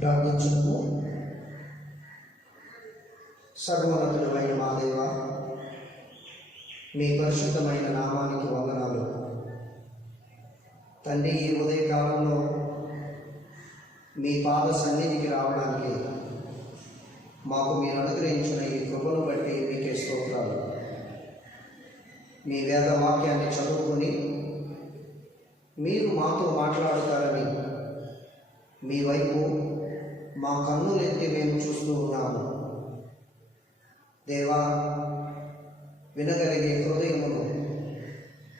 ప్రార్థించుము. సర్వోన్నతుడైన మా దేవ, మీ పరిశుద్ధమైన నామానికి వందనాలు. తండ్రి, ఈ ఉదయకాలంలో మీ పాద సన్నిధికి రావడానికి మాకు మీరు అనుగ్రహించిన ఈ కృపను బట్టి మీకే స్తోత్రాలు. మీ వేద వాక్యాన్ని చదువుకొని మీరు మాతో మాట్లాడుతారని మీ వైపు మా కన్నులెత్తి మేము చూస్తూ ఉన్నాము. దేవా, వినగలిగే హృదయమును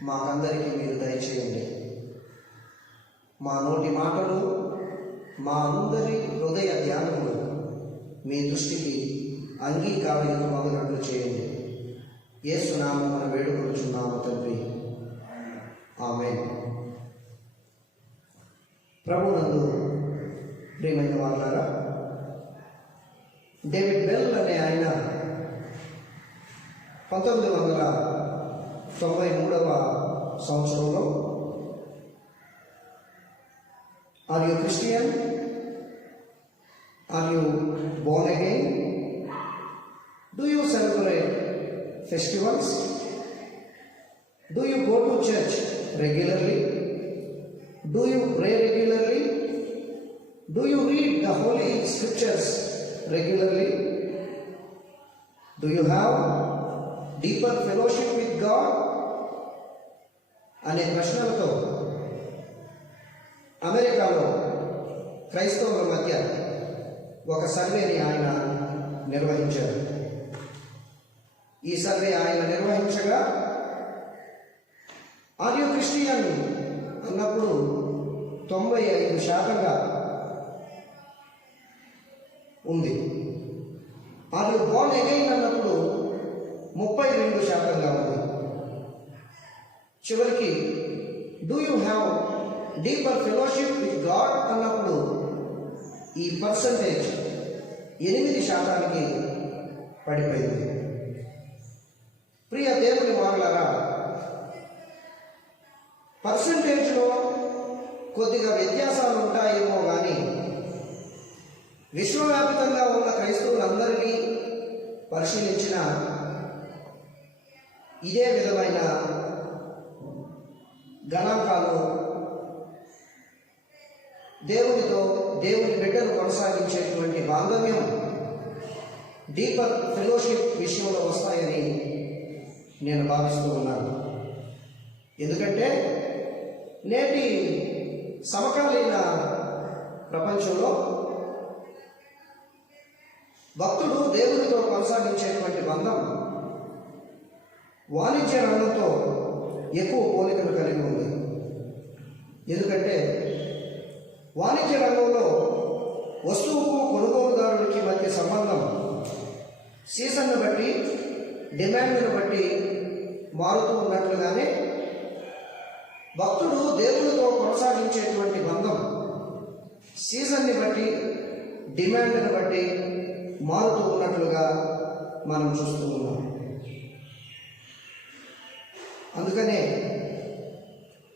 మాకందరికీ మీరు దయచేయండి. మా నోటి మాటలు, మా అందరి హృదయ ధ్యానములు మీ దృష్టికి అంగీకారయుతమగినట్లు చేయండి. యేసు నామమున వేడుకొనుచున్నాము తండ్రి, ఆమేన్. ప్రభునందు ప్రియమైన వారులారా, డేవిడ్ బెల్ అనే ఆయన 1993వ సంవత్సరంలో are you Christian, are you born again, do you celebrate festivals, do you go to church regularly, do you pray regularly, do you read the holy scriptures regularly, do you have deeper fellowship with God అనే ప్రశ్నలతో అమెరికాలో క్రైస్తవుల మధ్య ఒక సర్వేని ఆయన నిర్వహించారు. ఈ సర్వే ఆయన నిర్వహించగా ఆర్ యు క్రిస్టియన్ అన్నప్పుడు 95% ఉంది. ఆర్ యు బోర్న్ అగైన్ అన్నప్పుడు 32% ఉంది. చివరికి do you have deeper fellowship with God అన్నప్పుడు ఈ పర్సంటేజ్ 8% పడిపోయింది. ప్రియ దేవుని వారలారా, పర్సంటేజ్లో కొద్దిగా వ్యత్యాసాలు ఉంటాయేమో కానీ విశ్వవ్యాప్తంగా ఉన్న క్రైస్తవులందరినీ పరిశీలించిన ఇదే విధమైన గణాంకాలు దేవునితో, దేవుని బిడ్డను కొనసాగించేటువంటి బాంధవ్యం, డీపర్ ఫెలోషిప్ విషయంలో వస్తాయని నేను భావిస్తూ ఉన్నాను. ఎందుకంటే నేటి సమకాలీన ప్రపంచంలో భక్తుడు దేవునితో కొనసాగించేటువంటి బంధం వాణిజ్య రంగంతో ఎక్కువ పోలికలు కలిగి ఉంది. ఎందుకంటే వాణిజ్య రంగంలో వస్తువుకు కొనుగోలుదారుడికి మధ్య సంబంధం సీజన్ను బట్టి, డిమాండ్ను బట్టి మారుతూ ఉన్నట్లుగానే భక్తుడు దేవునితో కొనసాగించేటువంటి బంధం సీజన్ని బట్టి, డిమాండ్ను బట్టి మారుతూ ఉన్నట్లుగా మనం చూస్తూ ఉన్నాం. అందుకనే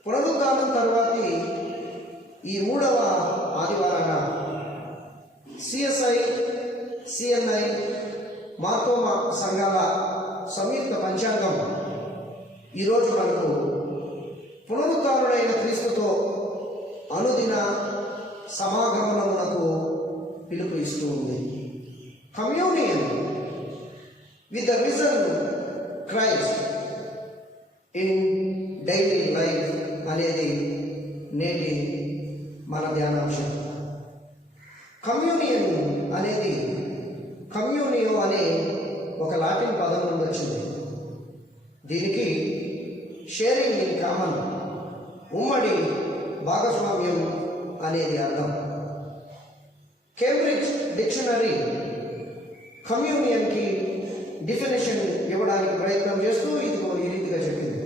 పునరుద్ధానం తర్వాతి ఈ 3వ ఆదివారాన సిఎస్ఐ, సిఎన్ఐ, మార్తోమా సంఘాల సంయుక్త పంచాంగం ఈరోజు మనకు పునరుద్ధానుడైన క్రీస్తుతో అనుదిన సమాగమనమునకు పిలుపు ఇస్తూ ఉంది. Communion with the risen Christ in daily life అనేది నేటి మన ధ్యానాంశం. కమ్యూనియన్ అనేది కమ్యూనియో అనే ఒక లాటిన్ పదం నుండి వచ్చింది. దీనికి షేరింగ్ ఇన్ కామన్, ఉమ్మడి భాగస్వామ్యం అనేది అర్థం. కేంబ్రిడ్జ్ డిక్షనరీ కమ్యూనియన్కి డెఫినేషన్ ఇవ్వడానికి ప్రయత్నం చేస్తూ ఇదిగో ఈ రీతిగా చెప్పింది: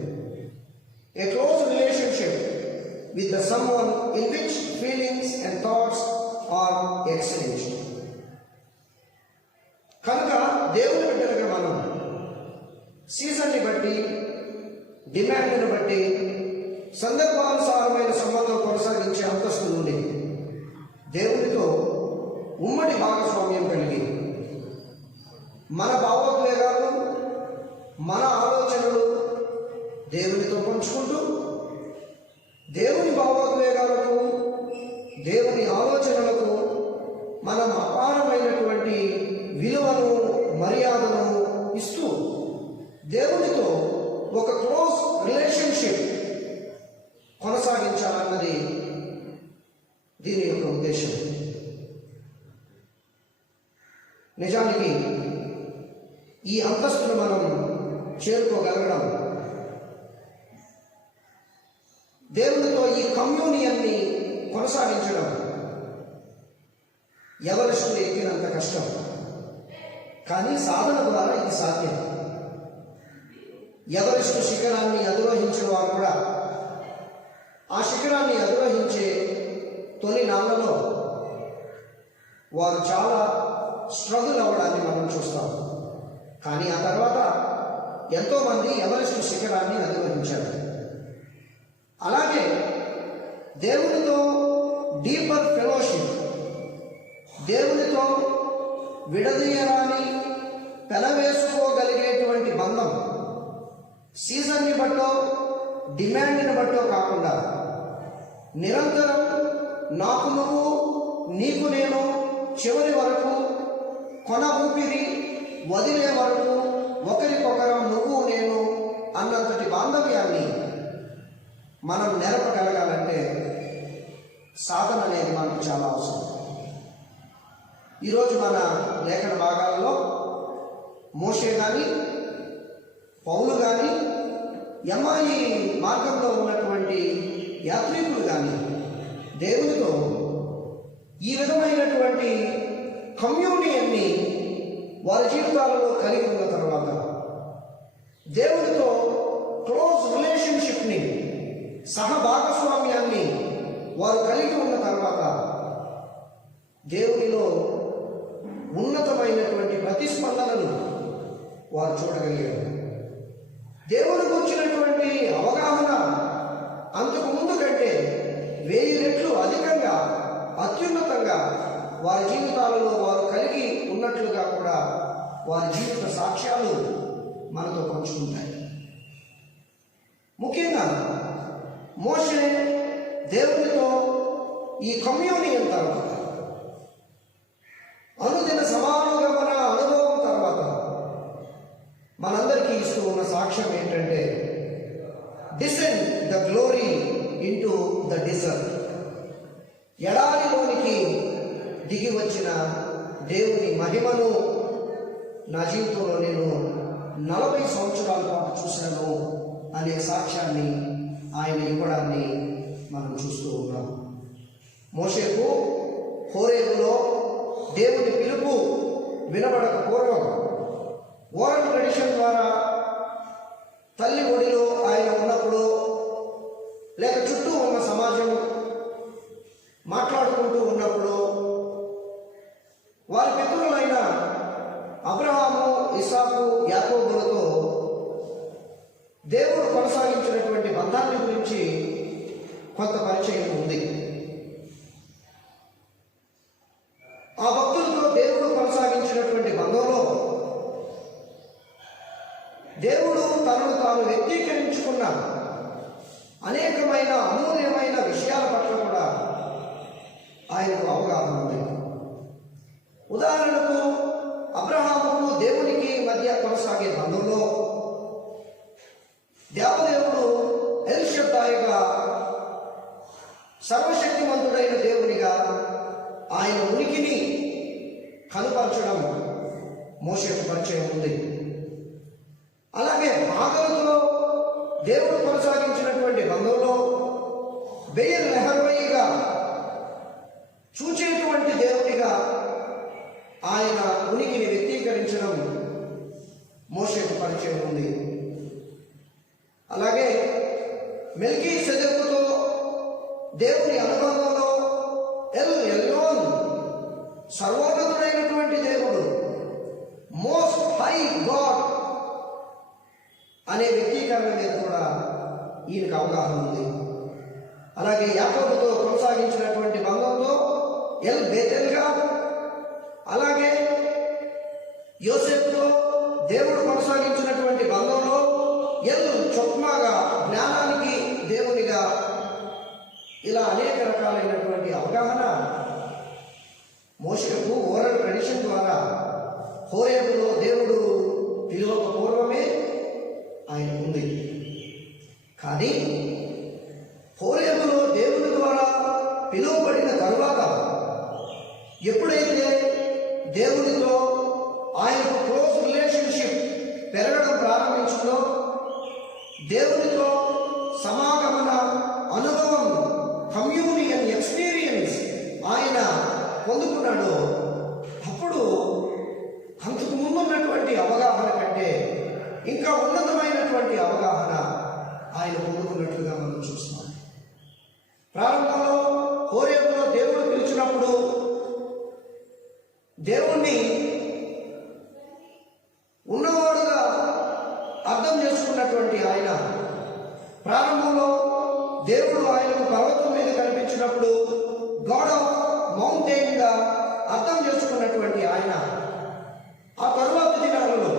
a close relationship with the someone in which feelings and thoughts are exchanged. కనుక దేవుని బిడ్డలుగా మనం సీజన్ని బట్టి, డిమాండ్ను బట్టి, సందర్భానుసారమైన సంబంధం కొనసాగించే అంతస్తు నుండి దేవునితో ఉమ్మడి భాగస్వామ్యం కలిగి మన భావోద్వేగాలు, మన ఆలోచనలు దేవునితో పంచుకుంటూ, దేవుని భావోద్వేగాలకు, దేవుని ఆలోచనలకు మనం అపారమైనటువంటి విలువను, మర్యాదను ఇస్తూ దేవునితో ఒక క్లోజ్ రిలేషన్షిప్ కొనసాగించాలన్నది దీని యొక్క ఉద్దేశం. నిజానికి ఈ అంతస్తును మనం చేరుకోగలగడం, దేవునితో ఈ కమ్యూనియన్ని కొనసాగించడం ఎవరెస్టులు ఎక్కినంత కష్టం. కానీ సాధన ద్వారా ఇది సాధ్యం. ఎవరెస్టు శిఖరాన్ని అధిరోహించిన వారు కూడా ఆ శిఖరాన్ని అధిరోహించే తొలి నాళ్ళలో వారు చాలా స్ట్రగుల్ అవ్వడాన్ని మనం చూస్తాం. కానీ ఆ తర్వాత ఎంతోమంది ఎవరెస్టు శిఖరాన్ని అధిరోహించారు. అలాగే దేవునితో డీపర్ ఫెలోషిప్, దేవునితో విడదీయరాని పెనవేసుకోగలిగేటువంటి బంధం సీజన్ని బట్టో డిమాండ్ని బట్టో కాకుండా నిరంతరం నాకు నువ్వు, నీకు నేను, చివరి వరకు, కొన ఊపిరి వదిలే వరకు ఒకరికొకరం నువ్వు నేను అన్నంతటి బాంధవ్యాన్ని మనం నెరపగలగాలంటే సాధన అనేది మనకు చాలా అవసరం. ఈరోజు మన లేఖన భాగాల్లో మోషే కానీ, పౌలు కానీ, యమ్మాయి మార్గంలో ఉన్నటువంటి యాత్రికులు కానీ దేవునితో ఈ విధమైనటువంటి కమ్యూనియన్ని వారి జీవితాలలో కలిగి ఉన్న తర్వాత, దేవునితో క్లోజ్ రిలేషన్షిప్ని, సహభాగస్వామ్యాన్ని వారు కలిగి ఉన్న తర్వాత దేవునిలో ఉన్నతమైనటువంటి ప్రతిస్పందనలు వారు చూడగలిగారు. దేవునికి వచ్చినటువంటి అవగాహన అంతకు ముందు కంటే 1000 రెట్లు అధికంగా, అత్యున్నతంగా వారి జీవితాలలో వారు కలిగి ఉన్నట్లుగా కూడా వారి జీవిత సాక్ష్యాలు మనతో పంచుకుంటాయి. ముఖ్యంగా మోషే దేవునితో ఈ కమ్యూనియన్ తర్వాత, అనుదిన సమానుగమన అనుభవం తర్వాత మనందరికీ ఇస్తూ ఉన్న సాక్ష్యం ఏంటంటే, descend the glory into the desert. ఎడారిలోనికి దిగి వచ్చిన దేవుని మహిమను నా జీవితంలో నేను 40 సంవత్సరాల పాటు చూశాను అనే సాక్ష్యాన్ని ఆయన ఇవ్వడాన్ని మనం చూస్తూ ఉన్నాం. మోషేకు హోరేబులో దేవుని పిలుపు వినబడక పూర్వం ఓరల్ ట్రెడిషన్ ద్వారా తల్లి ఒడిలో ఆయన ఉన్నప్పుడు, లేక చుట్టూ ఉన్న సమాజం మాట్లాడుకుంటూ ఉన్నప్పుడు, వారి పితరులైన అబ్రహాము, ఇస్సాకు, యాకోబులతో దేవుడు కొనసాగించినటువంటి బంధాన్ని గురించి కొంత పరిచయం ఉంది. ఆ భక్తులతో దేవుడు కొనసాగించినటువంటి బంధంలో దేవుడు తనను తాను వ్యక్తీకరించుకున్న అనేకమైన అమూల్యమైన విషయాల పట్ల కూడా ఆయనకు అవగాహన ఉంది. ఉదాహరణకు అబ్రహాముకు దేవునికి మధ్య కొనసాగే బంధంలో దేవదేవుడు ఎల్ షద్దాయిగా, సర్వశక్తిమంతుడైన దేవునిగా ఆయన ఉనికిని కనుపరచడం మోషేకు పరిచయం ఉంది. అలాగే భాగంలో దేవుడు కొనసాగించినటువంటి బంధంలో బెయల్ నెహర్వయిగా, చూచేటువంటి దేవునిగా ఆయన ఉనికిని వ్యక్తీకరించడం మోషేకు పరిచయం ఉంది. అలాగే మెల్కీసెదెకుతో దేవుని అనుబంధంలో ఎల్ ఎల్యోన్, సర్వోన్నతుడైనటువంటి దేవుడు, మోస్ట్ హై గాడ్ అనే వ్యక్తీకరణ మీద కూడా ఈయనకు అవగాహన ఉంది. అలాగే యాకోబుతో కొనసాగించినటువంటి బంధంలో ఎల్ బేతెల్గా, యోసేపుతో దేవుడు కొనసాగించినటువంటి బంధంలో ఎల్ చొక్మాగా జ్ఞానానికి దేవునిగా ఇలా అనేక రకాలైనటువంటి అవగాహన మోషేకు ఓరల్ ట్రెడిషన్ ద్వారా హోరేబులో దేవుడు పిలువక పూర్వమే ఆయన ఉంది. కానీ హోరేబులో దేవుని ద్వారా పిలువబడిన తరువాత ఎప్పుడైతే దేవునితో ఆయనకు క్లోజ్ రిలేషన్షిప్ పెరగడం ప్రారంభించిందో, దేవునితో సమాగమన అనుభవం, కమ్యూనియన్ ఎక్స్పీరియన్స్ ఆయన పొందుకున్నాడు, అప్పుడు అంతకు ముందున్నటువంటి అవగాహన కంటే ఇంకా ఉన్నతమైనటువంటి అవగాహన ఆయన పొందుకున్నట్లుగా మనం చూస్తున్నాం. ప్రారంభంలో హోరేబులో దేవుడు పిలిచినప్పుడు దేవుణ్ణి ఉన్నవాడుగా అర్థం చేసుకున్నటువంటి ఆయన, ప్రారంభంలో దేవుడు ఆయనకు పర్వతం మీద కనిపించినప్పుడు గాడ్ ఆఫ్ మౌంటైన్ గా అర్థం చేసుకున్నటువంటి ఆయన, ఆ తరువాత దినాలలో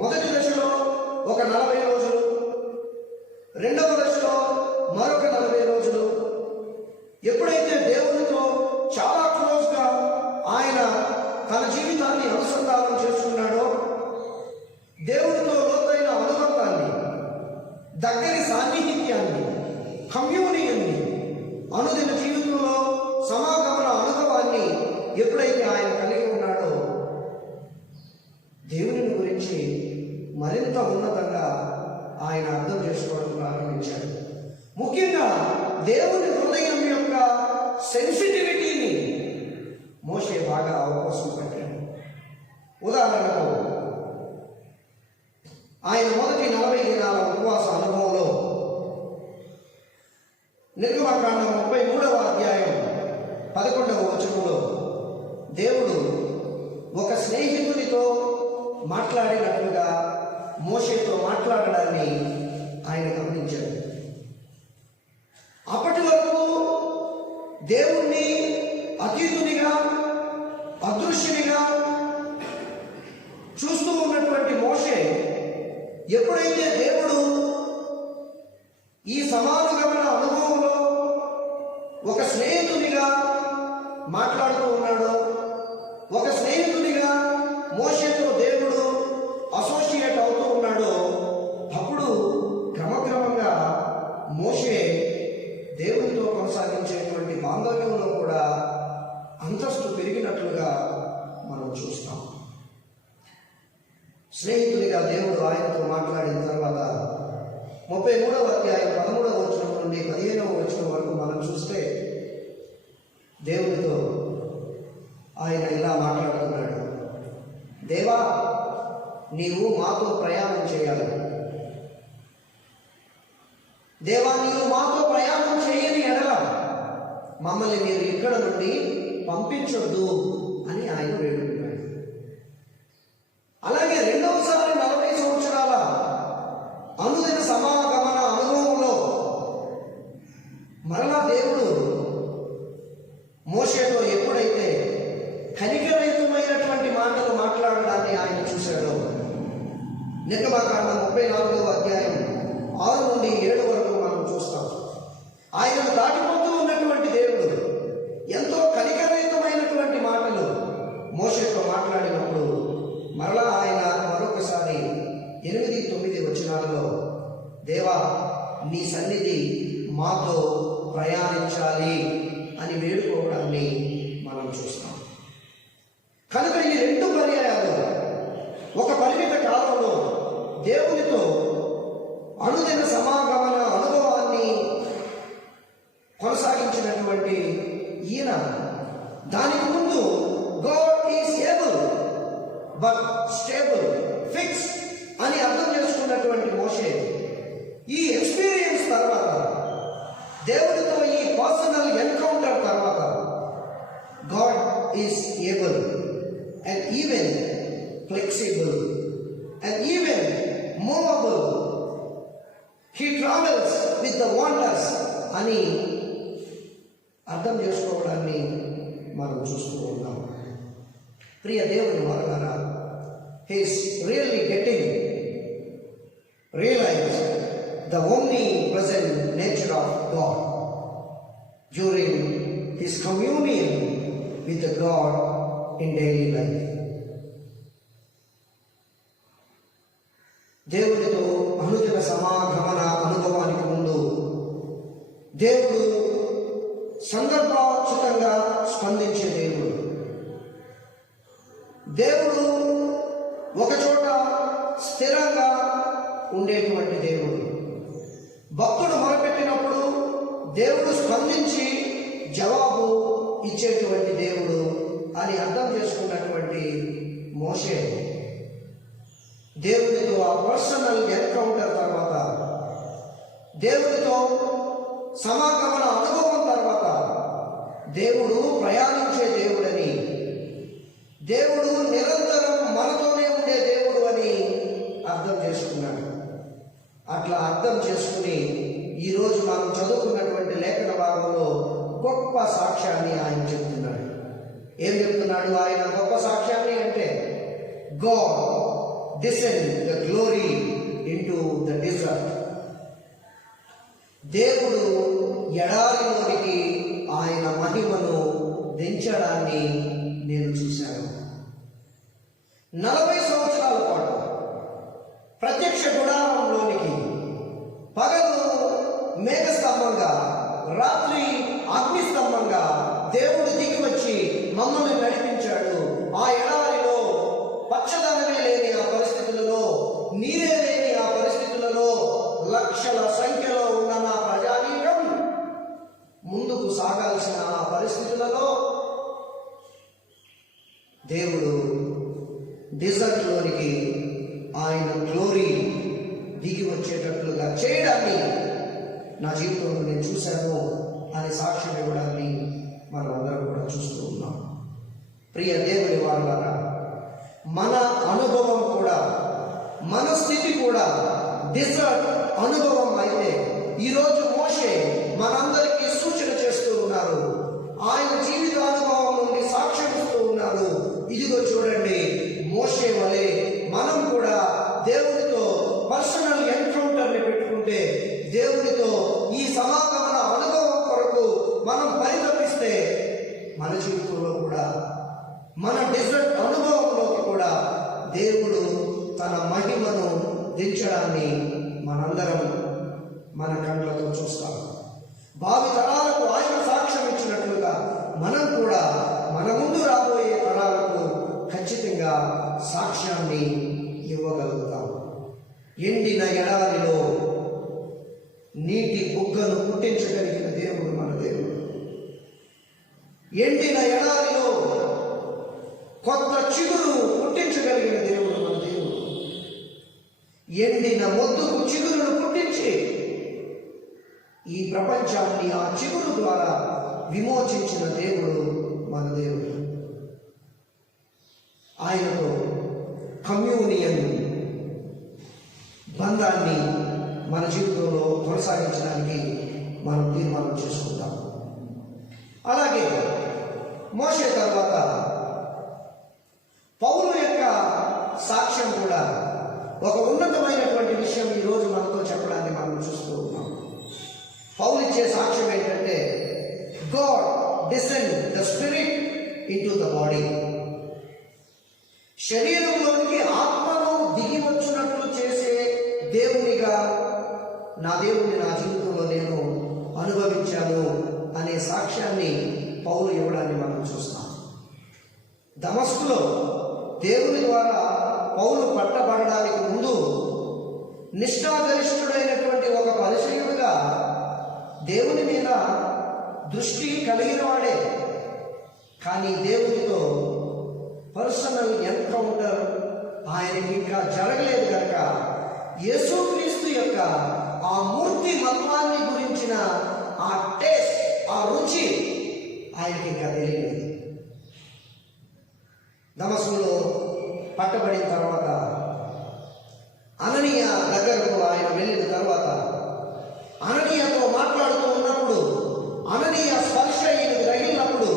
మొదటి దశలో ఒక 40 రోజులు, రెండవ దశలో మరొక 40 రోజులు, ఎప్పుడైతే దేవునితో చాలా క్లోజ్గా ఆయన తన జీవితాన్ని అనుసంధానం చేసుకున్నాడో, దేవునితో లోతైన అనుబంధాన్ని, దగ్గరి సాన్నిహిత్యాన్ని, కమ్యూనియన్ని, అనుదిన జీవితంలో సమాగమన అనుభవాన్ని ఎప్పుడైతే ఆయన కలిగి ఉన్నాడో, దేవుని గురించి మరింత ఉన్నతంగా ఆయన అర్థం చేసుకోవడం ప్రారంభించాడు. ముఖ్యంగా దేవుని హృదయం యొక్క సెన్సిటివిటీని మోషే బాగా అవకాశం పెట్టాడు. ఉదాహరణకు ఆయన మొదటి 40 దినాల ఉపవాస అనుభవంలో నిర్గమకాండం 33వ అధ్యాయం 11వ వచనంలో దేవుడు ఒక స్నేహితునితో మాట్లాడినట్లుగా మోషేతో మాట్లాడడాన్ని ఆయన గమనించాడు. అప్పటి వరకు దేవుణ్ణి అతీతునిగా, అదృశ్యునిగా చూస్తూ ఉన్నటువంటి మోషే ఎప్పుడైతే దేవుడు ఈ సమానుగమన అనుభవంలో ఒక స్నేహితునిగా మాట్లాడుతూ ఉన్నాడో, ఒక స్నేహితునిగా మోషేతో దేవుడు అసోసియేట్ అవుతూ ఉన్నాడో, అప్పుడు క్రమక్రమంగా మోషే దేవునితో కొనసాగించేటువంటి బాంధవ్యంలో కూడా అంతస్తు పెరిగినట్లుగా మనం చూస్తాం. స్నేహితునిగా దేవుడు ఆయనతో మాట్లాడిన తర్వాత 33వ అధ్యాయం 13వ వచనం నుండి 15వ వచనం వరకు మనం చూస్తే దేవునితో ఆయన ఇలా మాట్లాడుతున్నాడు. దేవా, నీవు మాతో ప్రయాణం చేయాలి. దేవా, నీవు మాతో ప్రయాణం చేయని ఎడల మమ్మల్ని మీరు ఇక్కడ నుండి పంపించొద్దు అని ఆయన వేడుకున్నాడు. అలాగే రెండవసారి 40 సంవత్సరాల అనుదిన సమాగమన అనుభవంలో మరలా దేవుడు మోషేతో ఎప్పుడైతే కనికరహితమైనటువంటి మాటలు మాట్లాడడాన్ని ఆయన చూశాడో, నిర్గమకాండం 34వ అధ్యాయం 6 నుండి 7 వరకు మనం చూస్తాం. ఆయనను దాటిపోతూ ఉన్నటువంటి దేవుడు ఎంతో కనికరహితమైనటువంటి మాటలు మోషేతో మాట్లాడినప్పుడు మరలా ఆయన మరొకసారి 8-9 వచనాలలో దేవా, నీ సన్నిధి మాతో ప్రయాణించాలి అని వేడుకోవడాన్ని మనం చూస్తాం. కనుక ఈ 2 పర్యాయాలు ఒక పరిమిత కాలంలో దేవునితో అనుదిన సమాగమన అనుభవాన్ని కొనసాగించినటువంటి ఈయన, దానికి ముందు God is able but stable, fix అని అర్థం చేసుకున్నటువంటి మోషే ఈ ఎక్స్పీరియన్స్ తర్వాత, దేవుడితో ఈ పర్సనల్ ఎన్కౌంటర్ తర్వాత, God is able and even flexible and even movable, he travels with the wonders అని అర్థం చేసుకోవడాన్ని మనం చూస్తూ ఉన్నాం. ప్రియ దేవుని వారలారా, he is really realize the omnipresent nature of God during his communion with the God in daily life. దేవుడితో అనుదిన సమాగమన అనుభవానికి ముందు దేవుడు సందర్భోచితంగా స్పందించే దేవుడు. దేవుడు ఒకచోట స్థిరంగా ఉండేటువంటి దేవుడు. భక్తుడు మొరపెట్టినప్పుడు దేవుడు స్పందించి జవాబు ఇచ్చేటువంటి దేవుడు అని అర్థం చేసుకున్నటువంటి మోషే దేవుడితో ఆ పర్సనల్ ఎన్కౌంటర్ తర్వాత, దేవుడితో సమాగమన అనుభవం తర్వాత దేవుడు ప్రయాణించే దేవుడని, దేవుడు నిరంతరం మనతోనే ఉండే దేవుడు అని అర్థం చేసుకున్నాడు. అట్లా అర్థం చేసుకుని ఈరోజు మనం చదువుకున్నటువంటి లేఖన భాగంలో గొప్ప సాక్ష్యాన్ని ఆయన చెప్తున్నాడు. ఏం చెప్తున్నాడు ఆయన గొప్ప సాక్ష్యాన్ని అంటే, God descend the glory into the desert. దేవుడు ఎడారిలోనికి ఆయన మహిమను దించడాన్ని నేను చూశాను. 40 సంవత్సరాల పాటు ప్రత్యక్ష గుడారంలోనికి పగలు మేఘస్తంభంగా, రాత్రి అగ్నిస్తంభంగా దేవుడు దిగి వచ్చి మమ్మల్ని నడిపించాడు. ఆ ఎడారిలో పచ్చదనమే లేని ఆ పరిస్థితులలో, నీరే లేని ఆ పరిస్థితులలో లక్షల సంఖ్యలో ఉన్న నా ప్రజానీకం ముందుకు సాగాల్సిన ఆ పరిస్థితులలో దేవుడు డిజర్ట్లోనికి ఆయన గ్లోరీ దిగి వచ్చేటట్లుగా చేయడాన్ని నా జీవితంలో నేను చూశాను అని సాక్ష్యం ఇవ్వడాన్ని మనం అందరం కూడా చూస్తూ ఉన్నాం. ప్రియ దేవుని వారులారా, మన అనుభవం కూడా, మన స్థితి కూడా డిజర్ట్ అనుభవం అయితే ఈరోజు మోషే మనందరికీ సూచన చేస్తూ ఉన్నారు. ఆయన జీవిత అనుభవం నుండి సాక్ష్యం ఇస్తూ ఉన్నారు. ఇదిగో చూడండి, మోషే వలె మనం కూడా దేవుడితో పర్సనల్ ఎన్కౌంటర్ని పెట్టుకుంటే, దేవుడితో ఈ సమాగమన అనుభవం కొరకు మనం పరితపిస్తే, మన జీవితంలో కూడా, మన డిజర్ట్ అనుభవంలోకి కూడా దేవుడు తన మహిమను దించడాన్ని మనందరం మన కళ్ళతో చూస్తాం. భావి తరాలకు ఆయన సాక్ష్యం ఇచ్చినట్లుగా మనం కూడా మన ముందు రాబోయే తరాలకు ఖచ్చితంగా సాక్ష్యాన్ని ఇవ్వగలుగుతాం. ఎండిన ఎడారిలో నీటి బుగ్గను పుట్టించగలిగిన దేవుడు మన దేవుడు. ఎండిన ఎడారిలో కొత్త చిగురు పుట్టించగలిగిన దేవుడు మన దేవుడు. ఎండిన మొద్దుకు చిగురును పుట్టించి ఈ ప్రపంచాన్ని ఆ చిగురు ద్వారా విమోచించిన దేవుడు మన దేవుడు. ఆయనతో కమ్యూనియన్ బంధాన్ని మన జీవితంలో కొనసాగించడానికి మనం తీర్మానం చేసుకుంటాం. అలాగే మోషే తర్వాత పౌలు యొక్క సాక్ష్యం కూడా ఒక ఉన్నతమైనటువంటి విషయం ఈరోజు మనతో చెప్పడాన్ని మనం చూస్తూ ఉన్నాం. పౌలు ఇచ్చే సాక్ష్యం ఏంటంటే, God descend the spirit into the body. శరీరంలోనికి ఆత్మను దిగి వచ్చినట్లు చేసే దేవునిగా నా దేవుని నా జీవితంలో నేను అనుభవించాను అనే సాక్ష్యాన్ని పౌలు ఇవ్వడాన్ని మనం చూస్తాం. దమస్కులో దేవుని ద్వారా పౌలు పట్టబడడానికి ముందు నిష్ఠాగరిష్ఠుడైనటువంటి ఒక పరిచయుడుగా దేవుని మీద దృష్టి కలిగిన వాడే. కానీ దేవునితో పర్సనల్ ఎన్కౌంటర్ ఆయనకి ఇంకా జరగలేదు కనుక యేసుక్రీస్తు యొక్క ఆ మూర్తి మత్వాన్ని గురించిన ఆ టేస్ట్, ఆ రుచి ఆయనకి ఇంకా తెలియలేదు. దమస్కులో పట్టబడిన తర్వాత అననీయ దగ్గరకు ఆయన వెళ్ళిన తర్వాత అననీయతో మాట్లాడుతూ ఉన్నప్పుడు అననీయ స్పర్శ ఈయనకు తగిలినప్పుడు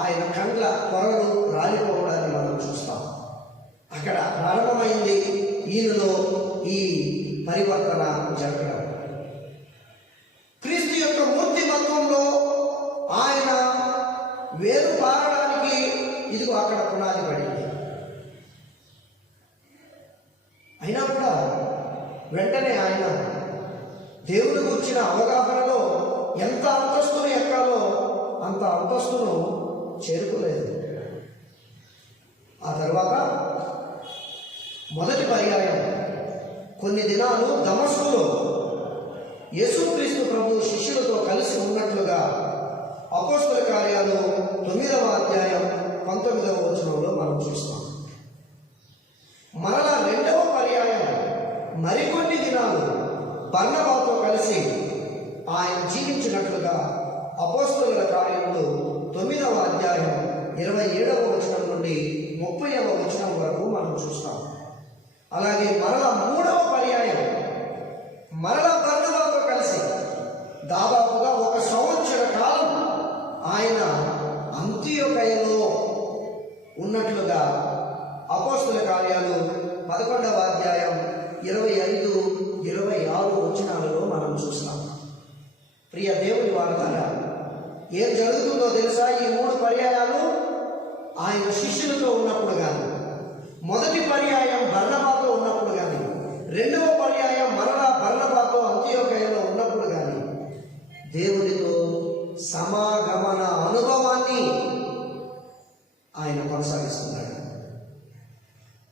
ఆయన కండ్ల పొరలు రాలిపోవడాన్ని మనం చూస్తాం. ఆ పరివర్తన జరగడం. క్రీస్తు యొక్క మూర్తిమత్వంలో ఆయన వేరు పారడానికి ఇదిగో అక్కడ పునాది పడింది. అయినా కూడా వెంటనే ఆయన దేవుని గురించిన అవగాహనలో ఎంత అంతస్తును ఎక్కాలో అంత అంతస్తును చేరుకోలేదు. ఆ తర్వాత మొదటి పర్యాయం కొన్ని దినాలు దమస్కులో యేసుక్రీస్తు ప్రభు శిష్యులతో కలిసి ఉన్నట్లుగా అపోస్తల కార్యాలు 9వ అధ్యాయం 19వ వచనంలో మనం చూస్తాం. మరలా రెండవ పర్యాయం మరికొన్ని దినాలు బర్నబాతో కలిసి ఆయన జీవించినట్లుగా అపోస్తలుల కార్యములు 9వ అధ్యాయం 27వ వచనం నుండి 30వ వచనం వరకు మనం చూస్తాం. అలాగే మరలా మూడవ పర్యాయం మరలా బర్నబాతో కలిసి దాదాపుగా 1 సంవత్సర కాలం ఆయన అంతియోకయలో ఉన్నట్లుగా అపోస్తల కార్యాలు 11వ అధ్యాయం 25, 26 వచనాలలో మనం చూస్తాం. ప్రియ దేవుని వారలారా, ఏం జరుగుతుందో తెలుసా? ఈ 3 పర్యాయాలు ఆయన శిష్యులతో ఉన్నప్పుడు కానీ, మొదటి పర్యాయం బర్నబాతో ఉన్నప్పుడు కానీ, రెండవ పర్యాయం మరలా బర్నబాతో అంతియోకయలో ఉన్నప్పుడు కానీ దేవునితో సమాగమన అనుభవాన్ని ఆయన కొనసాగిస్తున్నాడు.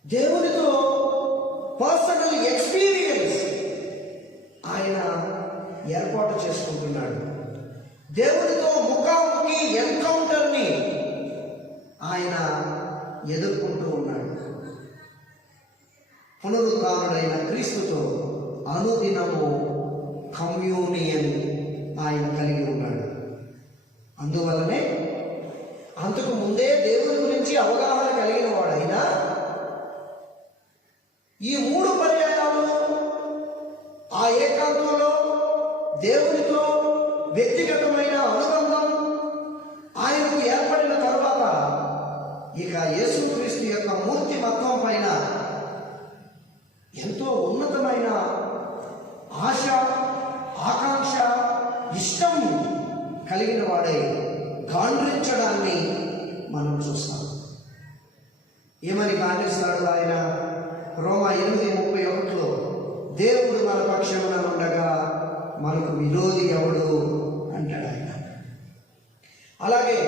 దేవునితో పర్సనల్ ఎక్స్పీరియన్స్ ఆయన ఏర్పాటు చేసుకుంటున్నాడు. దేవునితో ముఖాముఖి ఎన్కౌంటర్ని ఆయన ఎదుర్కొంటూ ఉన్నాడు. పునరుత్థానుడైన క్రీస్తుతో అనుదినము కమ్యూనియన్ ఆయన కలిగి ఉన్నాడు. అందువల్లనే అంతకు ముందే దేవుని గురించి అవగాహన కలిగిన వాడైనా ఈ 3 పర్యాయాలు ఆ ఏకాంతంలో దేవునితో వ్యక్తిగతమైన అనుబంధం ఆయనకు ఏర్పడిన తర్వాత ఇక యేసుక్రీస్తు యొక్క మూర్తిమత్వం పైన ఎంతో ఉన్నతమైన ఆశ, ఆకాంక్ష, ఇష్టం కలిగిన వాడై గాండ్రించడాన్ని మనం చూస్తాం. ఏమని గాండ్రిస్తాడు ఆయన? రోమా 8:31లో దేవుడు మన పక్షమున ఉండగా మనకు విరోధి ఎవడు అంటాడు ఆయన. అలాగే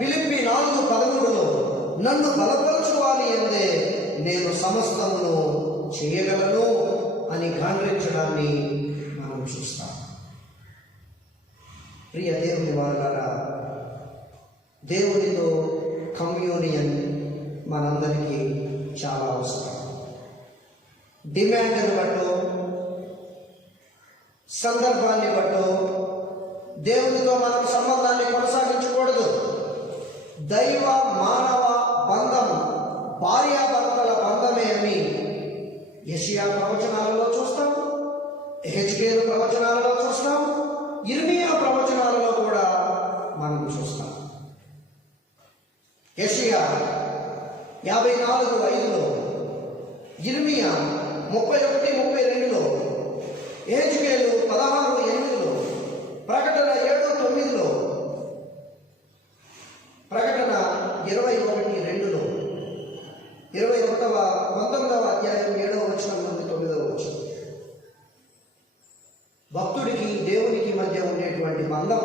ఫిలిప్పీ 4:13లో నన్ను బలపరచువాలి అందే నేను సమస్తమును చేయగలను అని గాండ్రించడాన్ని మనం చూస్తాం. ప్రియ దేవుని వారలారా, దేవునితో కమ్యూనియన్ మనందరికీ చాలా అవసరం. డిమాండ్ని బట్టో, సందర్భాన్ని బట్టో దేవునితో మనం సంబంధాన్ని కొనసాగించకూడదు. దైవ మానవ బంధం భార్యాభర్తల బంధమే అని యెషయా ప్రవచనాలలో చూస్తాం, హెజ్కేలు ప్రవచనాలలో చూస్తాం, ఇర్మియా ప్రవచనాలలో కూడా మనం చూస్తాం. యెషయా 54:5లో, ఇర్మియా 31:32లో, హెజ్కేలు 16:8లో, ప్రకటన 7:9లో, ప్రకటన 21:2లో, 19వ అధ్యాయం 7వ వచనం నుండి 9వ వచనం. భక్తుడికి దేవునికి మధ్య ఉండేటువంటి బంధం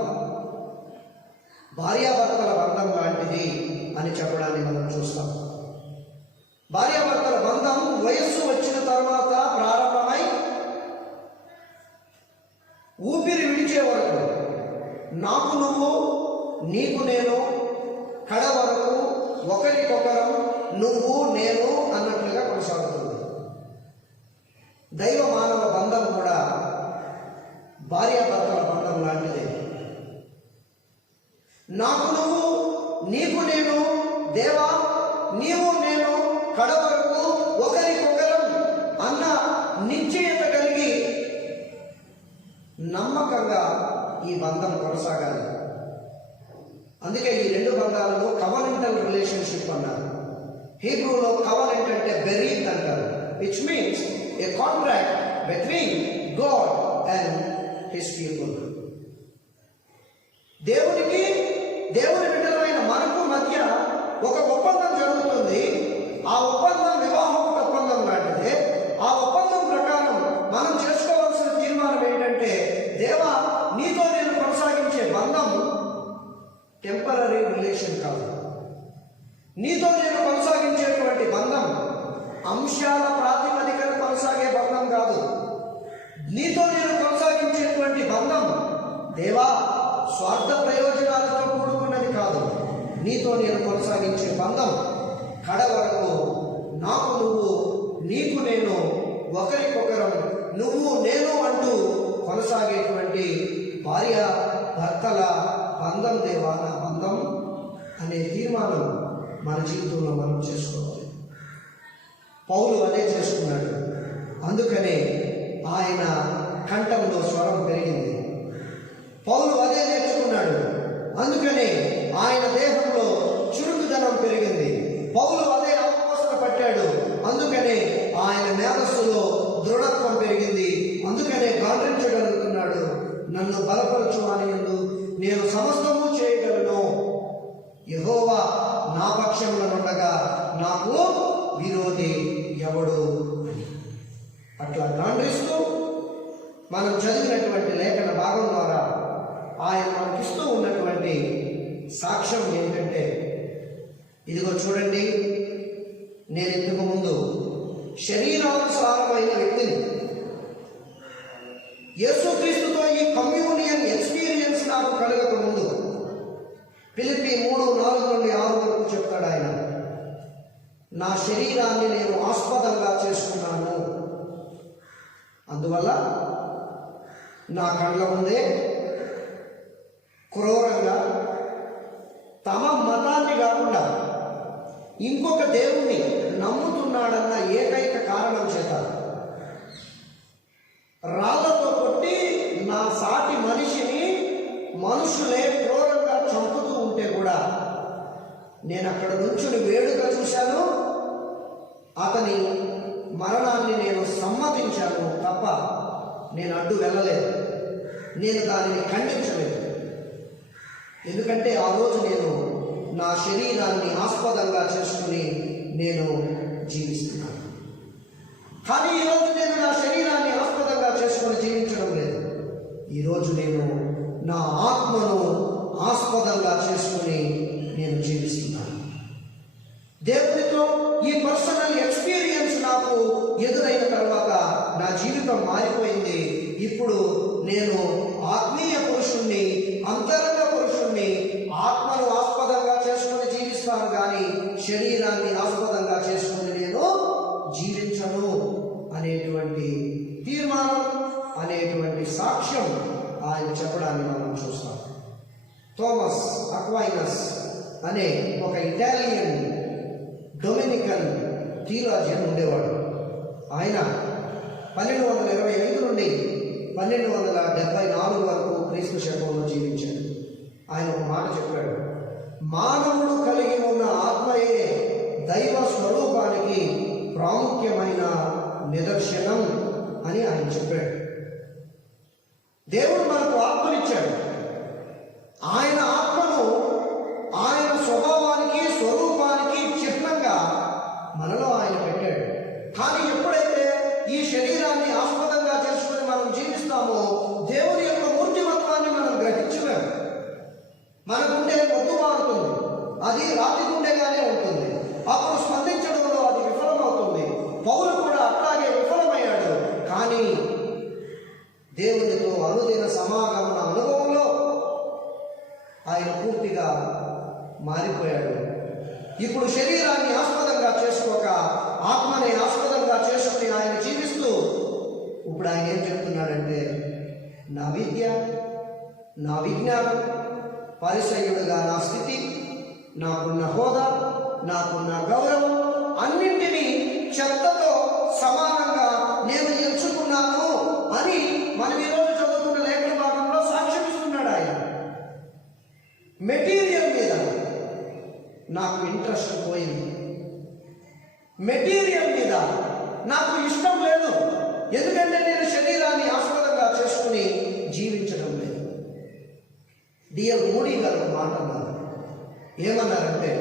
భార్యాభర్తల బంధం లాంటిది అని చెప్పడాన్ని మనం చూస్తాం. భార్యాభర్తల బంధం వయస్సు వచ్చిన తర్వాత ప్రారంభమై ఊపిరి విడిచే వరకు, నాకు నువ్వు, నీకు నేను, కడ వరకు ఒకరికొకరం, నువ్వు నేను అన్నట్లుగా కొనసాగుతుంది. దైవ మానవ బంధం కూడా భార్యాభర్తల బంధం లాంటిదే. నాకు నువ్వు, నీకు నేను, దేవా నీవు నేను, కడ వరకు ఒకరికొకరం అన్న నిశ్చయత కలిగి నమ్మకంగా ఈ బంధం కొనసాగాలి. అందుకే ఈ 2 బంధాలను కవనెంటల్ రిలేషన్షిప్ అన్నారు. హీబ్రూలో కవనెంట్ అంటే బెరీత్ అంటారు, which means A contract between God and His people. దేవునికి దేవుని బిడ్డలైన మనకు మధ్య ఒక ఒప్పందం జరుగుతుంది. ఆ ఒప్పందం వివాహపు ఒప్పందం లాంటిదే. ఆ ఒప్పందం ప్రకారం మనం చేసుకోవాల్సిన తీర్మానం ఏంటంటే, దేవా, నీతో నేను కొనసాగించే బంధం టెంపరరీ రిలేషన్ కాదు. నీతో నేను కొనసాగించేటువంటి బంధం అంశాల ప్రాతిపదికన కొనసాగే బంధం కాదు. నీతో నేను కొనసాగించేటువంటి బంధం దేవా స్వార్థ ప్రయోజనాలతో కూడుకున్నది కాదు. నీతో నేను కొనసాగించే బంధం కడ వరకు నాకు నువ్వు, నీకు నేను, ఒకరికొకరం నువ్వు నేను అంటూ కొనసాగేటువంటి భార్య భర్తల బంధం దేవా, నా బంధం అనే తీర్మానం మన జీవితంలో మనం చేసుకోవాలి. పౌలు అదే చేసుకున్నాడు. అందుకనే ఆయన కంఠంలో స్వరం పెరిగింది. పౌలు అదే నేర్చుకున్నాడు. అందుకనే ఆయన దేహంలో చురుకుదనం పెరిగింది. పౌలు అదే అవపోసన పట్టాడు. అందుకనే ఆయన మేధస్సులో దృఢత్వం పెరిగింది. అందుకనే గాండ్రించగలుగుతున్నాడు. నన్ను బలపరచు అని నేను సమస్తము చేయగలను. యెహోవా నా పక్షంలో ఉండగా నాకు విరోధి ఎవడు అని అట్లా గాండ్రిస్తూ మనం చదివినటువంటి లేఖన భాగం ద్వారా ఆయన మనకిస్తూ ఉన్నటువంటి సాక్ష్యం ఏంటంటే, ఇదిగో చూడండి, నేను ఇంతకు ముందు శరీరానుసారమైన వ్యక్తిని, యేసుక్రీస్తుతో ఈ కమ్యూనియన్ ఎక్స్పీరియన్స్ నాకు కలగక ముందు, ఫిలిప్పీ 3:4-6 వరకు చెప్తాడు ఆయన, నా శరీరాన్ని నేను ఆస్పదంగా చేసుకున్నాను. అందువల్ల నా కళ్ళ ముందే క్రూరంగా తమ మతాన్ని కాకుండా ఇంకొక దేవుణ్ణి నమ్ముతున్నాడన్న ఏకైక కారణం చేత రాళ్లతో కొట్టి నా సాటి మనిషిని మనుషులే క్రూరంగా చంపుతూ ఉంటే కూడా నేను అక్కడ నుంచుని వేడుక చూశాను. అతని మరణాన్ని నేను సమ్మతించాను తప్ప నేను అడ్డు వెళ్ళలేదు. నేను దానిని ఖండించలేదు. ఎందుకంటే ఆ రోజు నేను నా శరీరాన్ని ఆస్పదంగా చేసుకుని నేను జీవిస్తున్నాను. కానీ ఈరోజు నేను నా శరీరాన్ని ఆస్పదంగా చేసుకుని జీవించడం లేదు. ఈరోజు నేను నా ఆత్మను ఆస్పదంగా చేసుకుని నేను జీవిస్తున్నాను. దేవునితో ఈ పర్సనల్ ఎక్స్పీరియన్స్ నాకు ఎదురైన తర్వాత నా జీవితం మారిపోయింది. ఇప్పుడు నేను ఆత్మీయ పురుషుణ్ణి, అంతరంగ పురుషుణ్ణి, ఆత్మను ఆస్పదంగా చేసుకుని జీవిస్తాను, కానీ శరీరాన్ని ఆస్పదంగా చేసుకుని నేను జీవించను అనేటువంటి తీర్మానం, అనేటువంటి సాక్ష్యం ఆయన చెప్పడాన్ని మనం చూస్తాం. థామస్ అక్వైనస్ అనే ఒక ఇటాలియన్ డొమినికన్ థియాలజియన్ ఉండేవాడు. ఆయన 1225 నుండి 1274 వరకు క్రీస్తు శకంలో జీవించాడు. ఆయన ఒక మాట చెప్పాడు, మానవుడు కలిగి ఉన్న ఆత్మయే దైవ స్వరూపానికి ప్రాముఖ్యమైన నిదర్శనం అని ఆయన చెప్పాడు. దేవుడు మనకు ఆత్మనిచ్చాడు. ఆయన ఆత్మను ఆయన స్వభావానికి, స్వరూపానికి చిహ్నంగా మనలో ఆయన పెట్టాడు. కానీ ఎప్పుడైతే ఈ శరీరాన్ని ఆస్పదంగా చేసుకుని మనం జీవిస్తామో దేవుని యొక్క మూర్తిమత్వాన్ని మనం గ్రహించలేము. మన గుండె మొద్దుబారుతుంది, అది రాతి గుండెగానే ఉంటుంది. అప్పుడు స్పందించడంలో అది విఫలమవుతుంది. పౌలు కూడా అట్లాగే విఫలమయ్యాడు. కానీ దేవునితో అనుదిన సమాగమన అనుభవంలో ఆయన పూర్తిగా మారిపోయాడు. ఇప్పుడు శరీరాన్ని ఆస్పదంగా చేసుకోక ఆత్మని ఆస్పదంగా చేసుకుని ఆయన జీవిస్తూ ఇప్పుడు ఆయన ఏం చెప్తున్నాడంటే, నా విద్య, నా విజ్ఞానం, పరిసయ్యుడుగా నా స్థితి, నాకున్న హోదా, నాకున్న గౌరవం అన్నింటినీ చెత్తతో సమానంగా నేను ఎంచుకున్నాను అని మనం ఈరోజు చదువుకున్న లేఖన భాగంలో సాక్ష్యం ఇస్తున్నాడు. ఆయన మెటీరియల్ మీద నాకు ఇంట్రెస్ట్ పోయింది, మెటీరియల్ మీద నాకు ఇష్టం లేదు, ఎందుకంటే నేను శరీరాన్ని ఆస్పదంగా చేసుకుని జీవించడం లేదు. డిఎల్ మోడీ గారు ఒక మాట అన్నారు. ఏమన్నారంటే,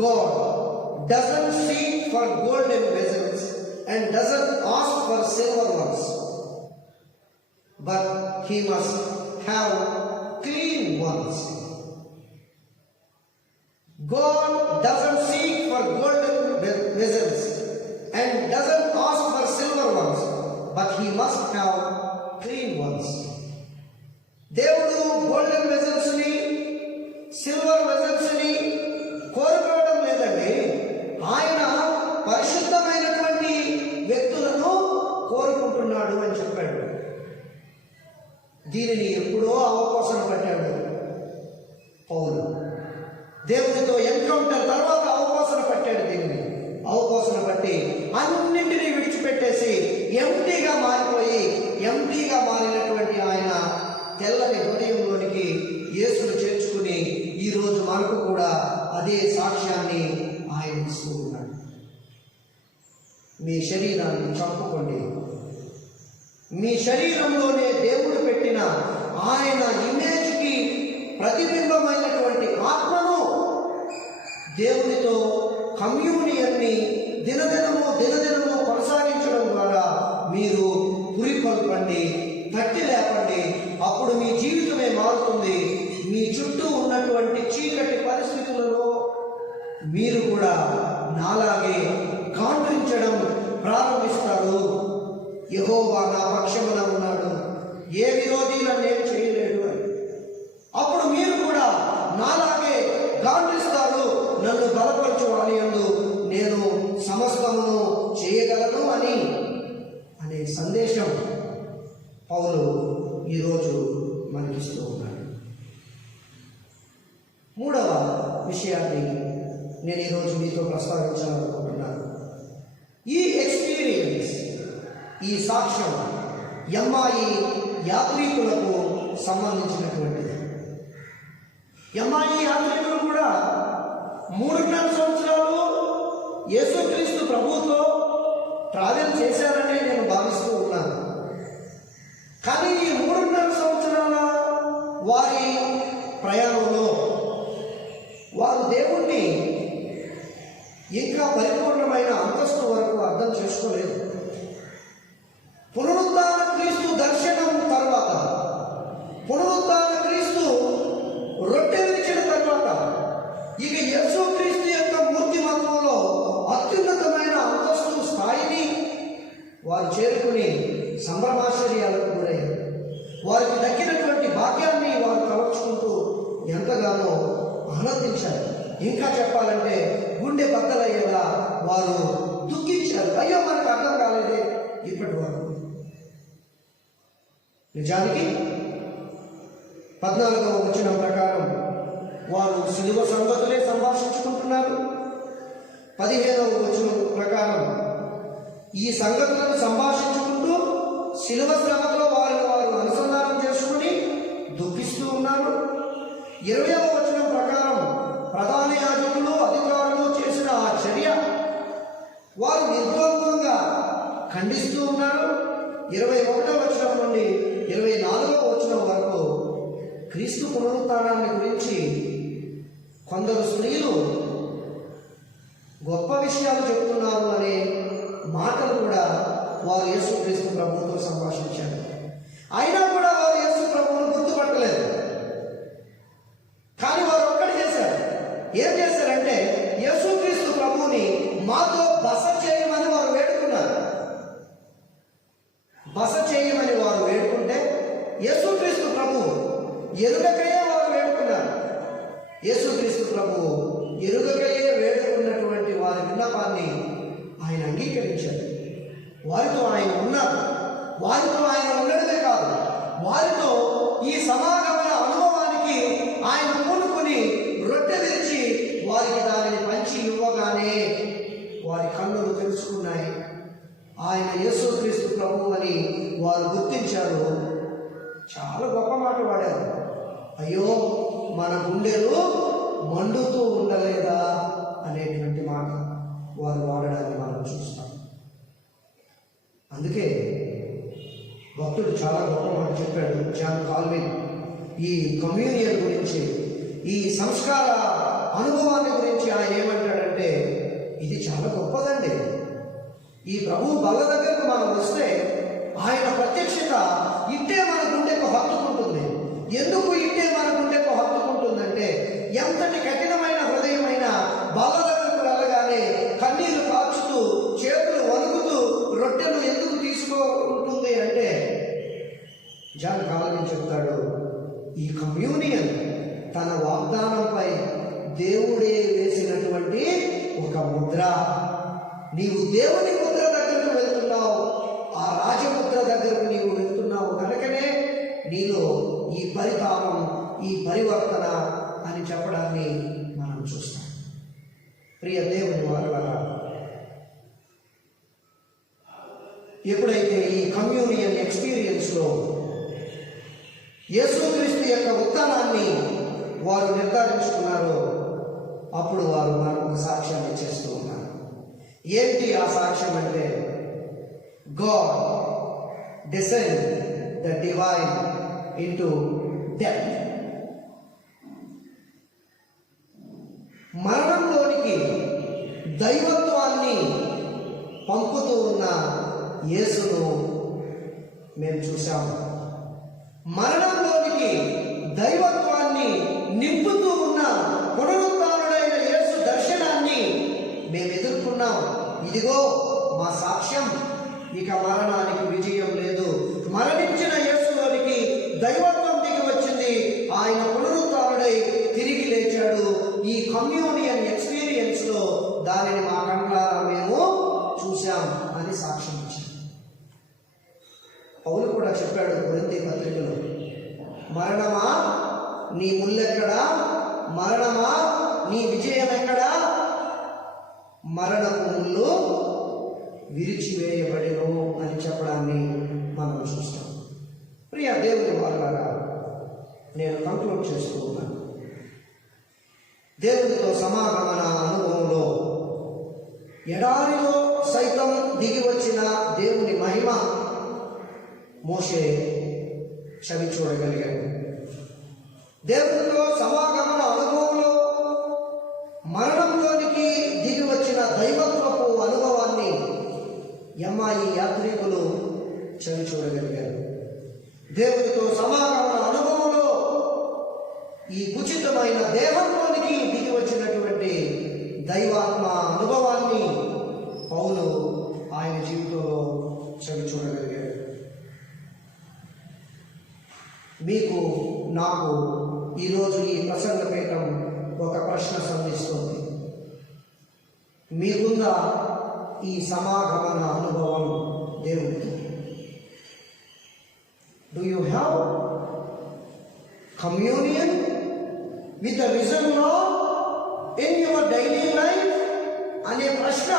God doesn't seek for golden vessels and doesn't ask for silver ones, but he must have clean ones. God doesn't seek for golden vessels and doesn't ask for silver ones, but he must have clean ones. దేవుడు golden vessels ని, silver vessels ని కోరుకోవడం లేదండి. ఆయన పరిశుద్ధమైనటువంటి వ్యక్తులను కోరుకుంటున్నాడు అని చెప్పాడు. దీనిని ఎప్పుడో అవకాశం పట్టాడు పౌలు. దేవునితో ఎన్కౌంటర్ తర్వాత అవకాశం పట్టాడు. దీనిని అవకాశం పట్టి అన్నింటినీ విడిచిపెట్టేసి ఎంటీగా మారినటువంటి ఆయన తెల్లని హృదయంలోనికి యేసును చేర్చుకుని ఈరోజు మనకు కూడా అదే సాక్ష్యాన్ని ఆయన ఇస్తూ ఉన్నాడు. మీ శరీరాన్ని చంపుకోండి. మీ శరీరంలోనే దేవుడు పెట్టిన ఆయన ఇమేజ్కి ప్రతిబింబమైనటువంటి ఆత్మను, దేవునితో కమ్యూనియన్ని దినదినము కొనసాగించడం ద్వారా మీరు పురికొల్పండి, తట్టి లేపండి. అప్పుడు మీ జీవితమే మారుతుంది. మీ చుట్టూ ఉన్నటువంటి చీకటి పరిస్థితులలో మీరు కూడా నాలాగే కాంట్రించడం ప్రారంభిస్తారు. యెహోవా నా పక్షమున ఉన్నాడు, ఏ విరోధి నన్నేం చేయలేడు అని. అప్పుడు మీరు కూడా నాలాగే గాండ్రిస్తారు, నన్ను బలపరచు వాని యందు నేను సమస్తమును చేయగలను అనే సందేశం పౌలు ఈరోజు మనకిస్తూ ఉన్నాడు. మూడవ విషయాన్ని నేను ఈరోజు మీతో ప్రస్తావించాలనుకుంటున్నాను. ఈ ఎక్స్పీరియన్స్, ఈ సాక్ష్యం ఎమ్మాయి యాత్రికులకు సంబంధించినటువంటిది. ఎమ్మాయి యాత్రికులు కూడా 3.5 సంవత్సరాలు యేసుక్రీస్తు ప్రభువుతో ట్రావెల్ చేశారని నేను భావిస్తూ ఉన్నాను. కానీ ఈ 3.5 సంవత్సరాల వారి ప్రయాణంలో వారు దేవుణ్ణి ఇంకా పరిపూర్ణమైన అంతస్తు వరకు అర్థం చేసుకోలేదు. పునరుత్థాన క్రీస్తు దర్శనం తర్వాత, పునరుత్థాన క్రీస్తు రొట్టె విరిచిన తర్వాత ఇక యేసుక్రీస్తు యొక్క మూర్తిమత్వంలో అత్యున్నతమైన అంతస్తు స్థాయిని వారు చేరుకుని సంభ్రమాశ్చర్యాలకు గురయ్యారు. వారికి దక్కినటువంటి భాగ్యాన్ని వారు తలచుకుంటూ ఎంతగానో ఆనందించారు. ఇంకా చెప్పాలంటే గుండె బద్దలయ్యేలా వారు దుఃఖించారు. అయ్యో, మనకు అర్థం కాలేదే ఇప్పటి వరకు. నిజానికి 14వ వచనం ప్రకారం వారు సిలువ సంగతులే సంభాషించుకుంటున్నారు. 15వ వచనం ప్రకారం ఈ సంగతులను సంభాషించుకుంటూ సిలువ శ్రమలో వారిని వారు అనుసంధానం చేసుకుని దుఃఖిస్తూ ఉన్నారు. 20వ వచనం ప్రకారం ప్రధాన యాజకులు, అధికారులు చేసిన ఆ చర్య వారు నిర్ద్వంద్వంగా ఖండిస్తూ ఉన్నారు. 21వ వచనం నుండి 24వ వచనం వరకు క్రీస్తు పునరుత్థానాన్ని గురించి కొందరు స్త్రీలు గొప్ప విషయాలు చెప్తున్నారు అనే మాటలు కూడా వారు యేసుక్రీస్తు ప్రభువుతో సంభాషించారు. అయినా కూడా వారు యేసు ప్రభువును గుర్తుపట్టలేదు. కానీ వారు ఒక్కటి చేశారు. ఏం చేశారంటే యేసుక్రీస్తు ప్రభువుని మాతో బస చేయమని వారు వేడుకున్నారు. బస చేయమని వారు వేడుకుంటే యేసుక్రీస్తు ప్రభువు ఎరుగకయే వారు వేడుకున్నారు. యేసుక్రీస్తు ప్రభువు ఎరుగకయే వేడుకున్నటువంటి వారి విన్నపాన్ని ఆయన అంగీకరించారు. వారితో ఆయన ఉన్నారు. వారితో ఆయన ఉండడమే కాదు, వారితో ఈ సమాగమన అనుభవానికి ఆయన పూనుకొని రొట్టె విరిచి వారికి దానిని పంచి ఇవ్వగానే వారి కన్నులు తెలుసుకున్నాయి. ఆయన యేసుక్రీస్తు ప్రభువు అని వారు గుర్తించారు. చాలా గొప్ప మాట వాడారు. అయ్యో, మన గుండెలు మండుతూ ఉండలేదా అనేటువంటి మాట వారు వాడడాన్ని మనం చూస్తాం. అందుకే భక్తుడు చాలా గొప్ప మాట చెప్పాడు, జాన్ కాల్విన్. ఈ కమ్యూనియన్ గురించి, ఈ సంస్కార అనుభవాన్ని గురించి ఆయన ఏమంటాడంటే, ఇది చాలా గొప్పదండి. ఈ ప్రభు బల్ల దగ్గరకు మనం వస్తే ఆయన ప్రత్యక్షత ఇట్టే మన గుండెకు హత్తుకుంటుంది. ఎందుకు ఇట్టే మన గుండెకు హత్తుకుంటుందంటే, ఎంతటి కఠినమైన హృదయమైన బల్ల దగ్గరకు వెళ్ళగానే కన్నీళ్లు కాచుతూ, చేతులు వణుకుతూ రొట్టెలు ఎందుకు తీసుకుంటుంది అంటే, జాన్ కాల్విన్ చెప్తాడు, ఈ కమ్యూనియన్ తన వాగ్దానంపై దేవుడే వేసినటువంటి ఒక ముద్ర. నీవు దేవుని ముద్ర దగ్గరకు వెళ్తున్నావు, ఆ రాజముద్ర దగ్గరకు నీవు వెళ్తున్నావు కనుకనే నీలో ఈ పరితాపం, ఈ పరివర్తన అని చెప్పడాన్ని మనం చూస్తాం. ప్రియ దేవుని వారలారా, ఎప్పుడైతే ఈ కమ్యూనియన్ ఎక్స్పీరియన్స్లో యేసుక్రీస్తు యొక్క ఉత్థానాన్ని వారు నిర్ధారించుకున్నారో, అప్పుడు వారు మనకు ఒక సాక్ష్యాన్ని చేస్తూ ఉన్నారు. ఏంటి ఆ సాక్ష్యం అంటే, God descend the divine into death. మరణంలోనికి దైవత్వాన్ని పంపుతూ ఉన్న యేసును మేము చూసాము. మరణంలోనికి దైవత్వాన్ని నింపుతూ ఉన్న పునరుత్థానుడైన యేసు దర్శనాన్ని మేము ఎదుర్కొన్నాం. ఇదిగో మా సాక్ష్యం. ఇక మరణానికి విజయం లేదు. మరణించిన యేసులోనికి దైవత్వం దిగి వచ్చింది. ఆయన పునరుత్థానుడై తిరిగి లేచాడు. ఈ కమ్యూనియన్ ఎక్స్పీరియన్స్ లో దానిని మా కళ్ళారా మేము చూశాం అని సాక్ష్యం ఇచ్చాం. పౌలు కూడా చెప్పాడు కొరింథీ పత్రికలో, మరణమా నీ ముల్లెక్కడా, మరణమా నీ విజయం ఎక్కడా? మరణపు ముళ్ళు విరిచివేయబడెను అని చెప్పడాన్ని మనం చూస్తాం. ప్రియ దేవుని వారలారా, నేను కంక్లూడ్ చేస్తూ ఉన్నాను. దేవునితో సమాగమన అనుభవంలో ఎడారిలో సైతం దిగి వచ్చిన దేవుని మహిమ మోషే చవి చూడగలిగాడు. దేవునితో సమాగమన అనుభవంలో మరణంలోనికి దిగి వచ్చిన దైవత్వపు అనుభవాన్ని యమ్మాయి యాత్రికులు చవి చూడగలిగారు. దేవునితో సమాగమన అనుభవంలో ఈ ఉచితమైన దేహంలోనికి దిగి వచ్చినటువంటి దైవాత్మ అనుభవాన్ని పౌలు ఆయన జీవితంలో చవి చూడగలిగారు. మీకు నాకు ఈరోజు ఈ ప్రసంగపీఠం ఒక ప్రశ్న సంధిస్తుంది. మీకుందా ఈ సమాగమన అనుభవం దేవుడితో? Do you have communion with the risen lord in your daily life అనే ప్రశ్న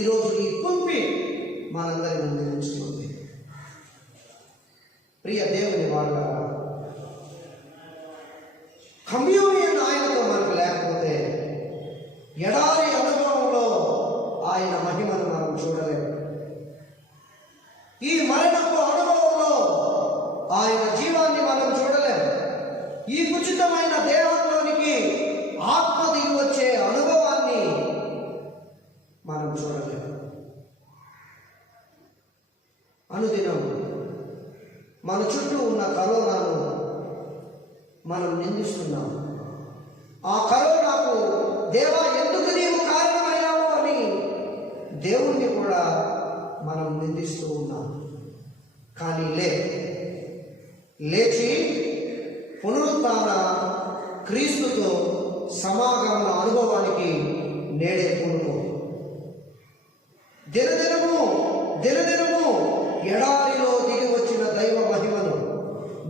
ఈరోజు ఈ పుల్పిట్ మనందరి ముందు ఉంచుతుంది. ప్రియ దేవుని వారలారా, కమ్యూనియన్ ఆయనతో మనకు లేకపోతే ఎడారి అనుభవంలో ఆయన మహిమను మనం చూడలేము. ఈ మరణపు అనుభవంలో ఆయన జీవాన్ని మనం చూడలేము. ఈ ఉచితమైన దేహంలోనికి ఆత్మ దిగి వచ్చే అనుభవాన్ని మనం చూడలేము. అనుదినం మన చుట్టూ ఉన్న కరోనాను మనం నిందిస్తున్నాం. ఆ కరోనాకు దేవా ఎందుకు నీవు కారణమయ్యావు అని దేవుణ్ణి కూడా మనం నిందిస్తూ ఉన్నాం. కానీ లేచి పునరుత్థాన క్రీస్తుతో సమాగమన అనుభవానికి నేడే పూనుకో. దినదినము ఎడారిలో దిగి వచ్చిన దైవ మహిమను,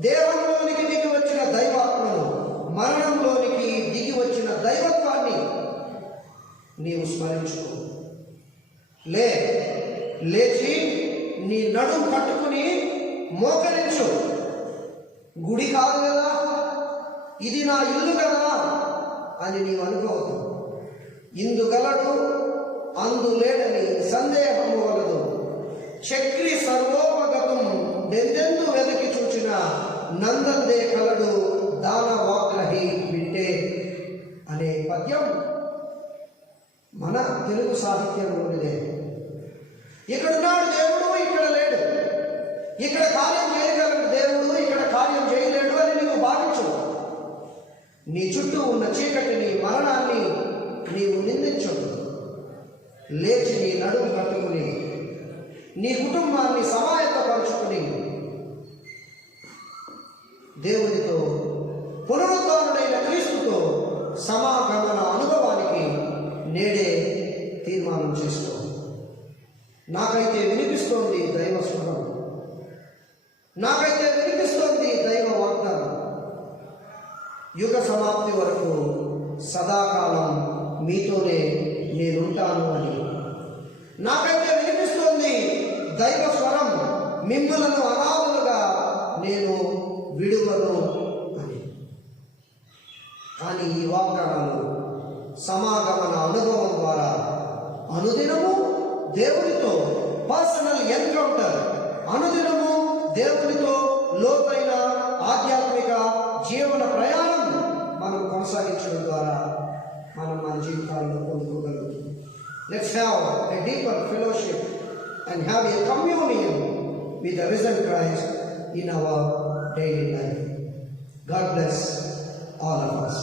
దేవంలోనికి దిగి వచ్చిన దైవాత్మను, మరణంలోనికి దిగి వచ్చిన దైవత్వాన్ని నీవు స్మరించుకో. లేచి నీ నడుము పట్టుకుని మోకరించు. గుడి కాదు కదా, ఇది నా ఇల్లు కదా అని నీవు అనుకోవద్దు. ఇందుగలడు అందు లేడని సందేహము వలదు. చక్రి సర్వోపగతం నెందెందు వెదకి చూచిన నందందే కలడు దాన వాగ్రహి వింటే అనే పద్యం మన తెలుగు సాహిత్యంలోనిదే. ఇక్కడున్నాడు దేవుడు, ఇక్కడ లేడు. ఇక్కడ కార్యం చేయగలడు దేవుడు, ఇక్కడ కార్యం చేయలేడు అని నీవు భావించు. నీ చుట్టూ ఉన్న చీకటిని, మరణాన్ని నీవు నిందించు. లేచి నీ నడుము కట్టుకుని నీ కుటుంబాన్ని సమాయత్తపరుచుకుని దేవునితో, పునరుద్ధరణైన క్రీస్తుతో సమాగమన అనుభవానికి నేడే తీర్మానం చేసుకో. నాకైతే వినిపిస్తోంది దైవ స్వరం, నాకైతే వినిపిస్తోంది దైవ వాగ్దానం. యుగ సమాప్తి వరకు సదాకాలం మీతోనే నేనుంటాను అని. నాకైతే వినిపిస్తోంది దైవ స్వరం, మిమ్మలను అనాథులుగా నేను విడువను అని. కానీ ఈ వాగ్దానాలు సమాగమన అనుభవం ద్వారా అనుదినము దేవునితో పర్సనల్ ఎన్కౌంటర్, అనుదినము దేవునితో లోతైన ఆధ్యాత్మిక జీవన ప్రయాణం మనం కొనసాగించడం ద్వారా మనం మన జీవితాల్లో పొందుకోగలుగుతాం. Let's have a deeper fellowship and have a communion with the risen Christ in our daily life. God bless all of us.